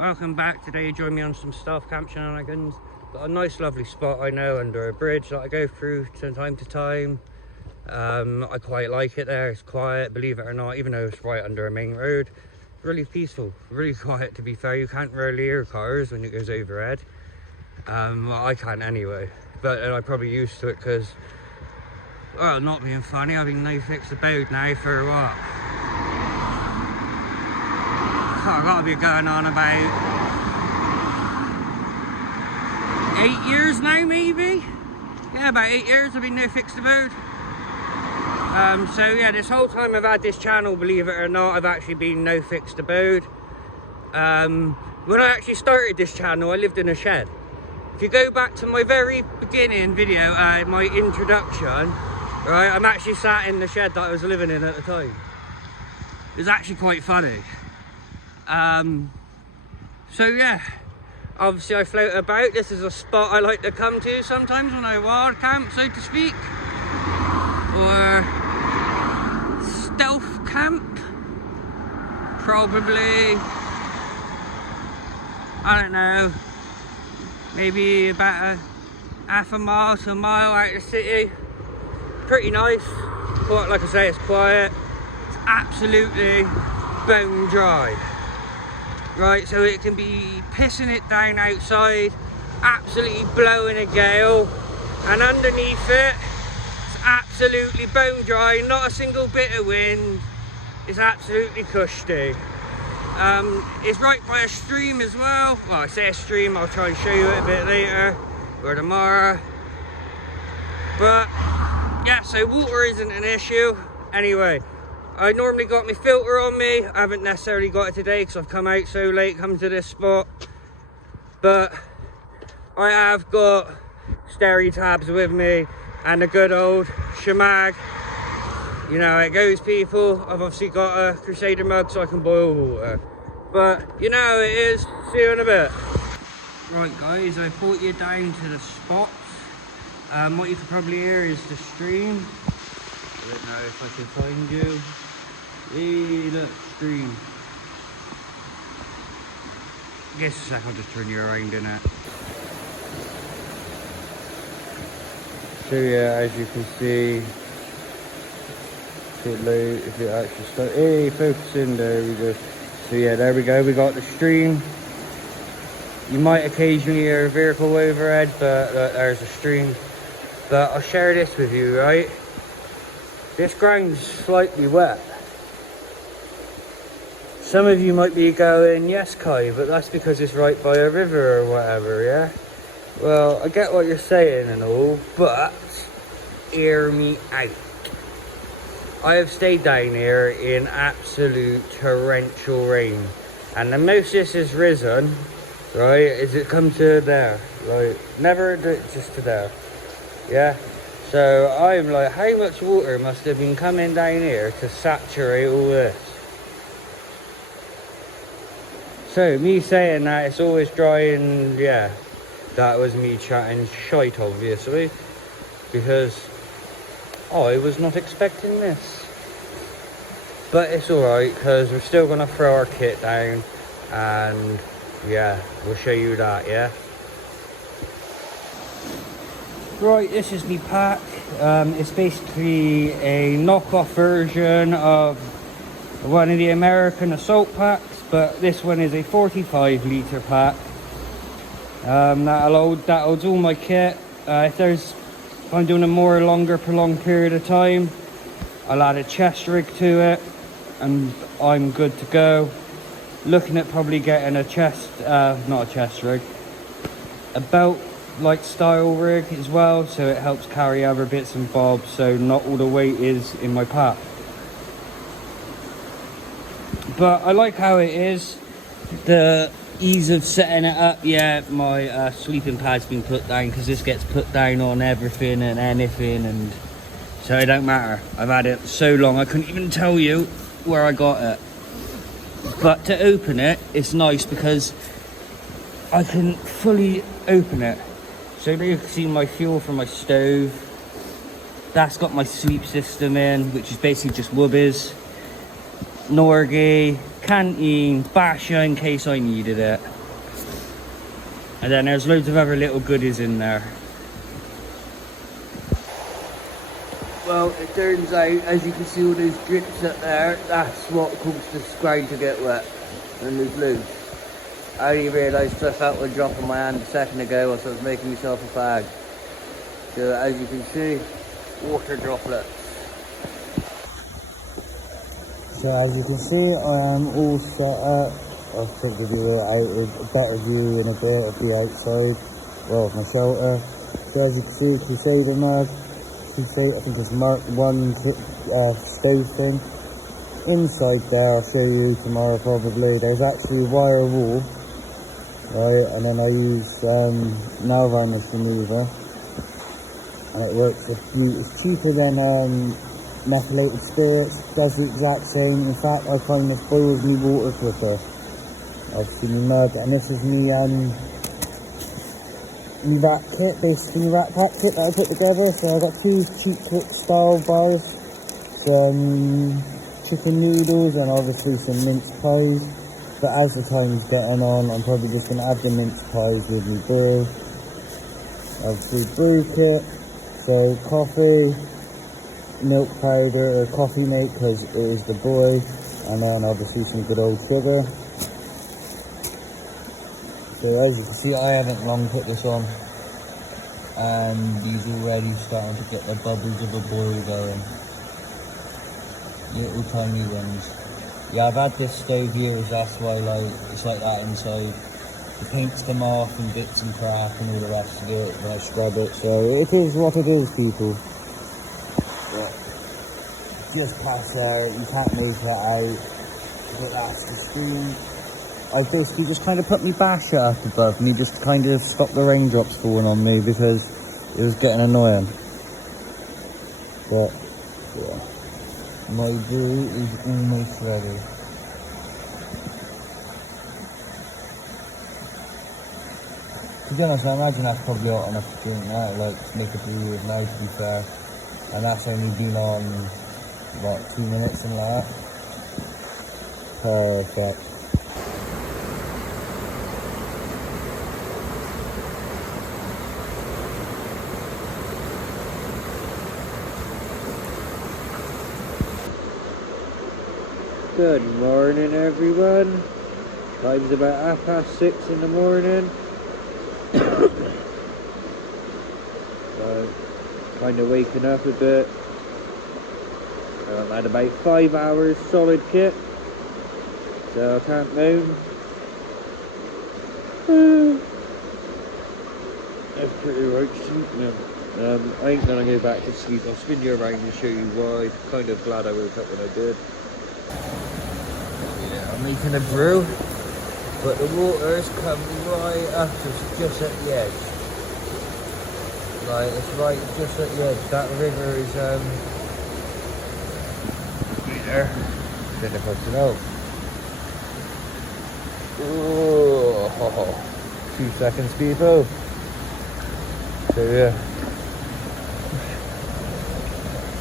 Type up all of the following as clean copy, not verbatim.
Welcome back. Today you join me on some stealth camp shenanigans. Got a nice lovely spot I know under a bridge that I go through from time to time. I quite like it there. It's quiet, believe it or not, even though it's right under a main road. Really peaceful, really quiet to be fair. You can't really hear cars when it goes overhead. Well, I can't anyway, but I'm probably used to it because, well, not being funny, I've been no fixed abode now for what? I gotta be going on about 8 years now, maybe. Yeah, about 8 years I've been no fixed abode. So yeah, this whole time I've had this channel, believe it or not, I've actually been no fixed abode. When I actually started this channel, I lived in a shed. If you go back to my very beginning video, my introduction, right, I'm actually sat in the shed that I was living in at the time. It was actually quite funny. So yeah, obviously I float about. This is a spot I like to come to sometimes when I wild camp, so to speak, or stealth camp, probably. I don't know, maybe about half a mile to a mile out of the city. Pretty nice. Like I say, it's quiet. It's absolutely bone dry. Right, so it can be pissing it down outside, absolutely blowing a gale, and underneath it, it's absolutely bone dry, not a single bit of wind. It's absolutely cushy. It's right by a stream as well. Well, I say a stream, I'll try and show you it a bit later, or tomorrow. But, yeah, so water isn't an issue. Anyway, I normally got my filter on me. I haven't necessarily got it today because I've come out so late, come to this spot. But I have got Steri tabs with me and a good old Shemag. You know how it goes, people. I've obviously got a Crusader mug so I can boil water. But you know how it is. See you in a bit. Right guys, I brought you down to the spots. What you can probably hear is the stream. I don't know if I can find you. Hey, look, stream. Guess a sec, I'll just turn you around in it. So yeah, as you can see, if it actually starts, hey, focusing, there we go. So yeah, there we go, we got the stream. You might occasionally hear a vehicle overhead, but there's a stream. But I'll share this with you, right? This ground's slightly wet. Some of you might be going, yes Kai, but that's because it's right by a river or whatever, yeah? Well, I get what you're saying and all, but hear me out. I have stayed down here in absolute torrential rain, and the most this has risen, right, is it come to there, like, never just to there, yeah? So I'm like, how much water must have been coming down here to saturate all this? So me saying that it's always dry, and yeah, that was me chatting shite obviously, because I was not expecting this. But it's alright, because we're still going to throw our kit down, and yeah, we'll show you that, yeah? Right, this is me pack. It's basically a knockoff version of one of the American assault packs, but this one is a 45 litre pack. That holds all my kit. If I'm doing a more longer prolonged period of time, I'll add a chest rig to it and I'm good to go. Looking at probably getting a not a chest rig, a belt like style rig as well, so it helps carry other bits and bobs, so not all the weight is in my pack. But I like how it is, the ease of setting it up. Yeah, my sleeping pad's been put down because this gets put down on everything and anything, and so it don't matter. I've had it so long I couldn't even tell you where I got it. But to open it, it's nice because I can fully open it. So there you can see my fuel for my stove. That's got my sleep system in, which is basically just wubbies. Norgie, canteen, basha in case I needed it. And then there's loads of other little goodies in there. Well, it turns out, as you can see all those drips up there, that's what caused the scrounge to get wet and lose loose. I only realised I felt one drop on my hand a second ago whilst I was making myself a bag. So as you can see, water droplets. So as you can see, I am all set up. I'll put the view out with a better view in a bit of the outside, well, of my shelter. So as you can see, Crusader mug, I think it's Mark 1 stove thing. Inside there, I'll show you tomorrow probably, there's actually a wire wall, right, and then I use nail varnish remover, and it works it's cheaper than methylated spirits, does the exact same. In fact, I kind of boils me water quicker. Obviously my mug, and this is me rat kit, basically rat pack kit that I put together. So I've got 2 cheap cook style bars, some chicken noodles, and obviously some mince pies. But as the time's getting on, I'm probably just going to add the mince pies with me brew. Obviously brew kit, so coffee, milk powder, or coffee mate because it is the boy, and then obviously some good old sugar. So as you can see, I haven't long put this on, and these already starting to get the bubbles of a boil going. Little tiny ones. Yeah, I've had this stove years, that's why it's like that inside. The paint's come off and bits and crack and all the rest of it when I scrub it, so it is what it is, people. But just past there, you can't make that out, but that's the screen. I basically just kind of put my basher up above me just to kind of stop the raindrops falling on me because it was getting annoying. But yeah, my brew is almost ready. To be honest, I imagine that's probably hot enough to drink now, like to make a brew with now, to be fair. And that's only been on, what, 2 minutes and like that. Perfect. Good morning, everyone. Time's about 6:30 in the morning. So, kind of waking up a bit. I've had about 5 hours solid kit, so I can't moan. That's pretty roasting. I ain't gonna go back to sleep. I'll spin you around and show you why. Kind of glad I woke up when I did. Yeah, I'm making a brew, but the water's coming right up to just at the edge. Like, it's right just at the edge. That river is, right there. Don't know if I can help. Oh, 2 seconds, people. So, yeah.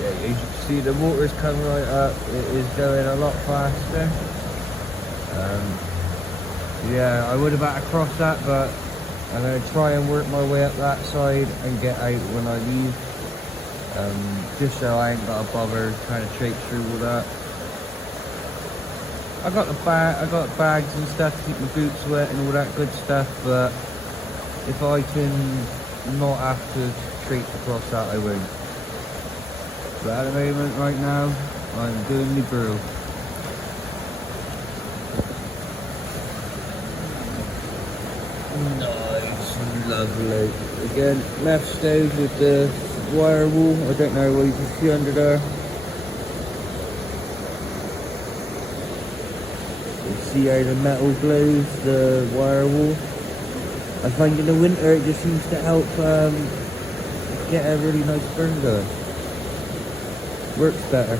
Yeah, you can see the water's coming right up. It is going a lot faster. Yeah, I would have had to cross that, but I'm going to try and work my way up that side and get out when I leave. Just so I ain't got to bother trying to traipse through all that. I got bags and stuff to keep my boots wet and all that good stuff, but if I can not have to traipse across that, I won't. But at the moment, right now, I'm doing the brew. Nice and lovely. Again, meth stove with the wire wool. I don't know what you can see under there. You see how the metal glows, the wire wool. I find in the winter it just seems to help get a really nice burn going. Works better.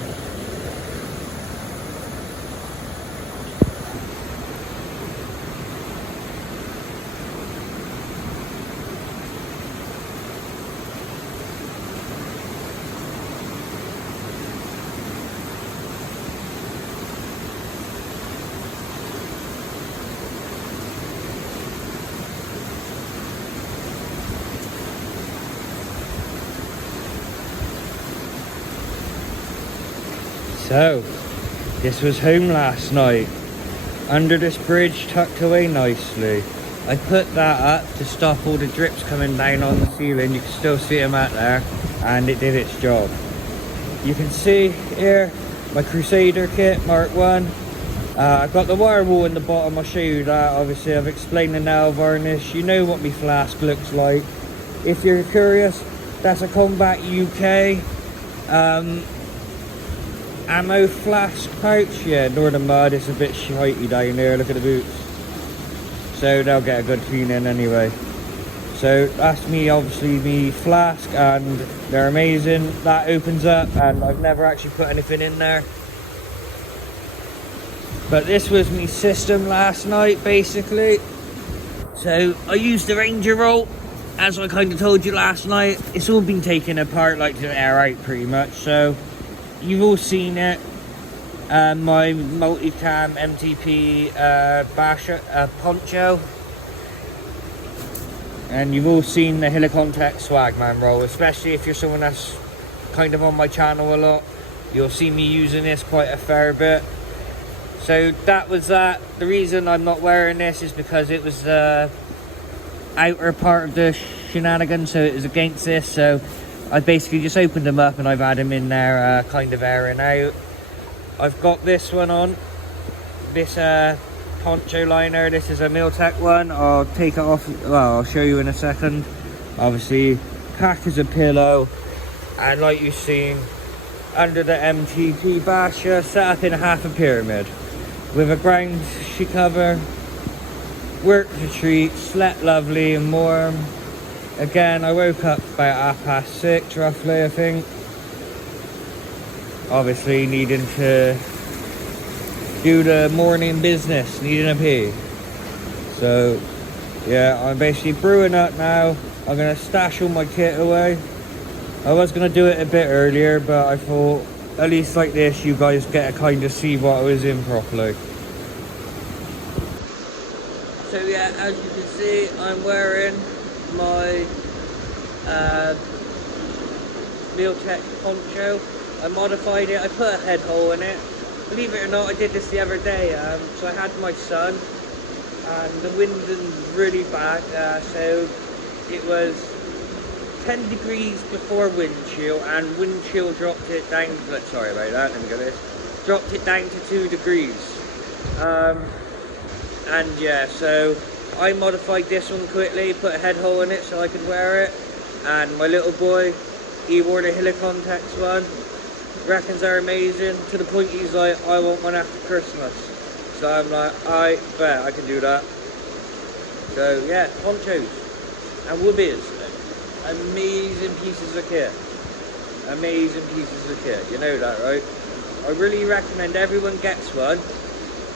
So, this was home last night. Under this bridge, tucked away nicely. I put that up to stop all the drips coming down on the ceiling. You can still see them out there, and it did its job. You can see here my Crusader kit, Mark 1. I've got the wire wall in the bottom, I'll show you that. Obviously I've explained the nail varnish. You know what my flask looks like. If you're curious, that's a Combat UK ammo flask pouch. Yeah, ignore the mud, it's a bit shitey down there, look at the boots. So they'll get a good cleaning anyway. So that's me, obviously me flask, and they're amazing. That opens up, and I've never actually put anything in there. But this was my system last night, basically. So I used the Ranger roll, as I kind of told you last night. It's all been taken apart, like to air out pretty much. So you've all seen it. My multicam MTP basher poncho. And you've all seen the Helicon-Tex Swagman roll, especially if you're someone that's kind of on my channel a lot. You'll see me using this quite a fair bit. So that was that. The reason I'm not wearing this is because it was the outer part of the shenanigan, so it was against this. So I basically just opened them up and I've had them in there kind of airing out. I've got this one on, this poncho liner. This is a Miltech one. I'll take it off, well, I'll show you in a second. Obviously pack as a pillow, and like you've seen, under the MTP basher, set up in half a pyramid with a ground sheet cover. Worked a treat, slept lovely and warm. Again, I woke up about 6:30 roughly, I think. Obviously needing to do the morning business, needing a pee. So yeah, I'm basically brewing up now. I'm gonna stash all my kit away. I was gonna do it a bit earlier, but I thought at least like this you guys get to kind of see what I was in properly. So yeah, as you can see, I'm wearing my Miltech poncho. I modified it, I put a head hole in it. Believe it or not, I did this the other day. So I had my son, and the wind was really bad, so it was 10 degrees before wind chill, and wind chill dropped it down, sorry about that, let me go this, dropped it down to 2 degrees. And yeah, so I modified this one quickly, put a head hole in it so I could wear it, and my little boy, he wore the Helicon-Tex one, reckons they're amazing, to the point he's like, I want one after Christmas. So I'm like, I bet I can do that. So yeah, ponchos and woobies, amazing pieces of kit. Amazing pieces of kit, you know that, right? I really recommend everyone gets one.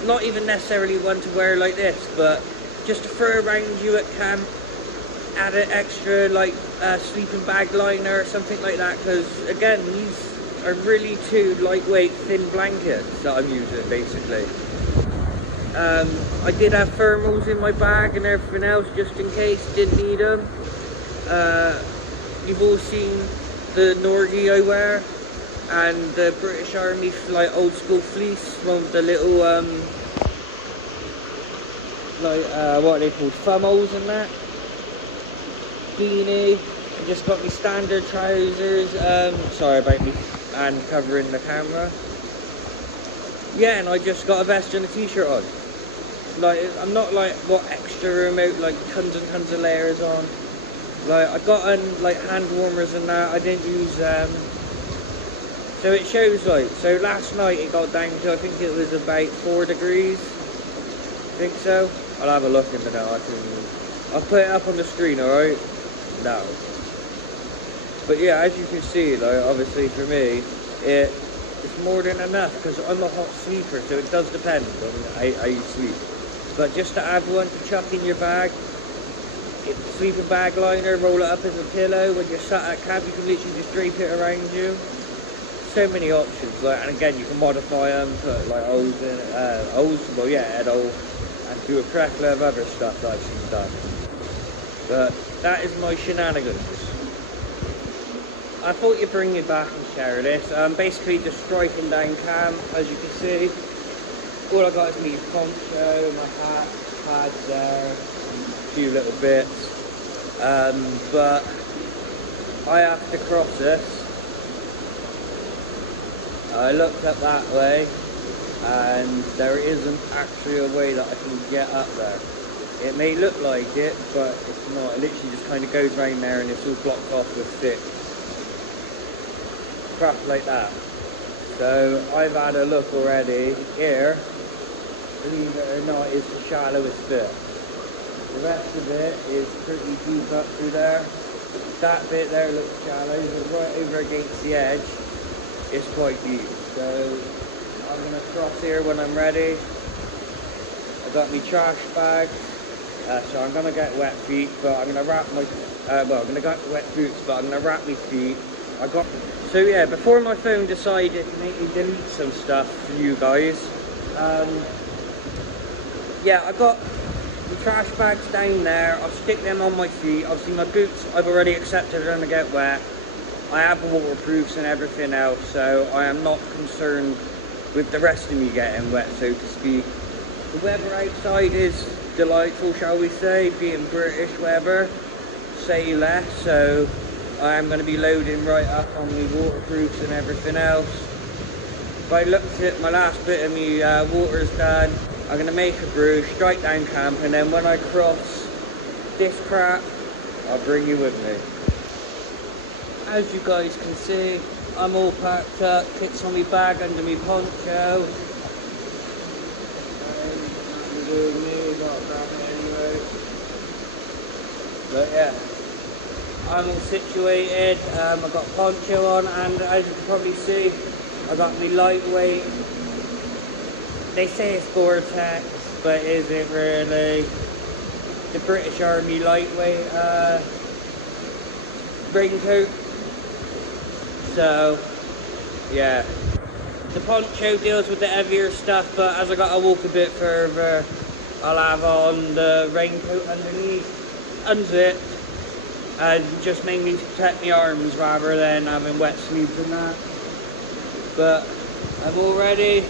Not even necessarily one to wear like this, but just to throw around you at camp. Add an extra like sleeping bag liner or something like that, because again, these are really two lightweight thin blankets that I'm using basically. I did have thermals in my bag and everything else just in case, didn't need them. You've all seen the Norgie I wear, and the British Army like old school fleece, one with the little what are they called, thumb holes in that. Beanie. I just got me standard trousers. Sorry about me and covering the camera. Yeah, and I just got a vest and a t-shirt on. Like, I'm not like what extra remote, like tons and tons of layers on. Like, I got on like hand warmers and that. I didn't use so it shows like, so last night it got down to, I think it was about 4 degrees. I think so. I'll have a look in a minute. I'll put it up on the screen, alright? No. But yeah, as you can see, like, obviously for me, it's more than enough, because I'm a hot sleeper, so it does depend on how you sleep. But just to have one to chuck in your bag, sleeping bag liner, roll it up as a pillow. When you're sat at camp, you can literally just drape it around you. So many options, like, and again, you can modify them, put like holes in it, well yeah, head hole, and do a plethora of other stuff that I've seen done. But that is my shenanigans. I thought you'd bring me back and share this. Basically just striking down cam, as you can see. All I got is my poncho, my hat, pads there, and a few little bits. But I have to cross this. I looked up that way, and there isn't actually a way that I can get up there. It may look like it, but it's not. It literally just kind of goes around there and it's all blocked off with thick crap like that. So I've had a look already. Here, believe it or not, is the shallowest bit. The rest of it is pretty deep up through there. That bit there looks shallow, but right over against the edge, it's quite deep. So I'm going to cross here when I'm ready. I've got my trash bag. So I'm going to get wet feet, but I'm going to wrap my, I'm going to get wet boots, but I'm going to wrap my feet. So yeah, before my phone decided to make me delete some stuff for you guys, yeah, I got the trash bags down there. I'll stick them on my feet. Obviously my boots, I've already accepted are going to get wet. I have waterproofs and everything else, so I am not concerned with the rest of me getting wet, so to speak. The weather outside is delightful, shall we say, being British weather, say less, so I am going to be loading right up on the waterproofs and everything else. If I looked at my last bit of me water's done, I'm going to make a brew, strike down camp, and then when I cross this crap, I'll bring you with me. As you guys can see, I'm all packed up, kit's on my bag under my poncho. But yeah, I'm all situated. I've got poncho on, and as you can probably see, I got my lightweight. They say it's Gore-Tex, but is it really? The British Army lightweight raincoat. So yeah, the poncho deals with the heavier stuff, but as I got to walk a bit further, I'll have on the raincoat underneath, unzipped, and just mainly to protect my arms rather than having wet sleeves and that. But I'm all ready.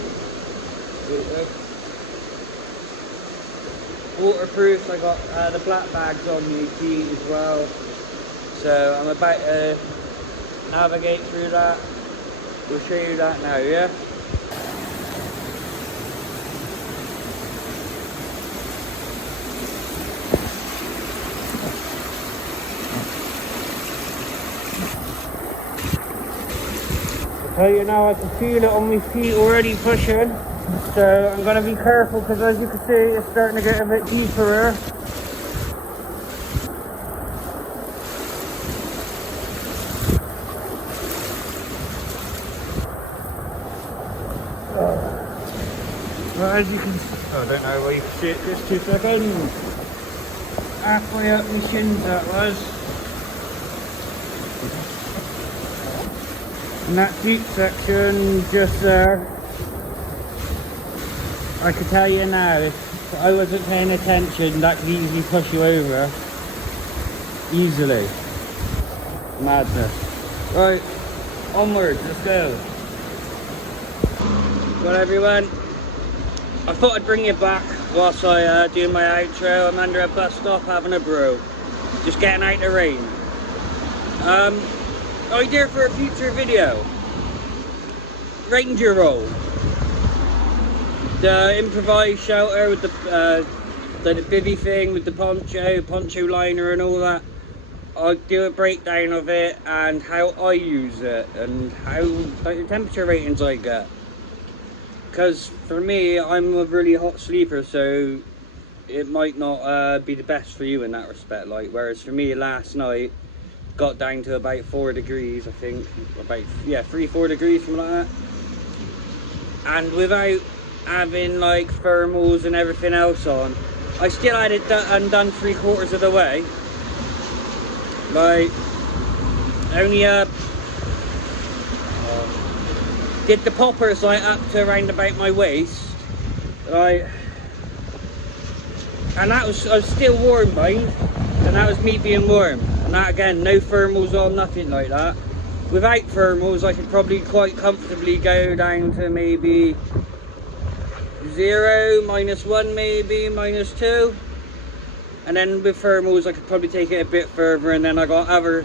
Waterproof. I got the black bags on my feet as well, so I'm about to navigate through that. We'll show you that now, yeah? I'll tell you now, I can feel it on my feet already pushing, so I'm going to be careful because as you can see, it's starting to get a bit deeper here. Well, as you can see, I don't know where you can see it, just 2 seconds. Halfway up my shins that was. And that deep section just there, I can tell you now, if I wasn't paying attention, that could easily push you over. Easily. Madness. Right, onwards, let's go. Well everyone, I thought I'd bring you back whilst I do my outro. I'm under a bus stop having a brew. Just getting out the rain. Idea for a future video. Ranger roll. The improvised shelter with the bivvy thing with the poncho liner and all that. I'll do a breakdown of it and how I use it and how the temperature ratings I get. Because for me, I'm a really hot sleeper, so it might not be the best for you in that respect. Like, whereas for me last night, got down to about 4 degrees, I think, about 3-4 degrees, something like that. And without having like thermals and everything else on, I still had it undone 3/4 of the way. Like, only did the poppers like up to around about my waist, like, and I was still warm, mind, and that was me being warm, and that again, no thermals on, nothing like that. without thermals I could probably quite comfortably go down to maybe 0, -1 maybe, -2. And then with thermals I could probably take it a bit further, and then I got other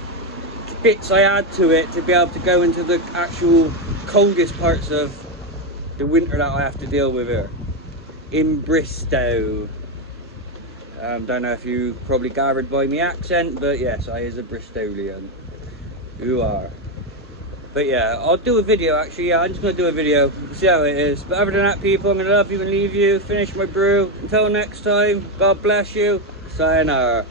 bits I add to it to be able to go into the actual coldest parts of the winter that I have to deal with here in Bristow. Don't know if you probably gathered by my accent, but yes, I is a Bristolian. You are. But yeah, I'll do a video actually. Yeah, I'm just going to do a video, see how it is. But other than that, people, I'm going to love you and leave you, finish my brew. Until next time, God bless you. Sayonara.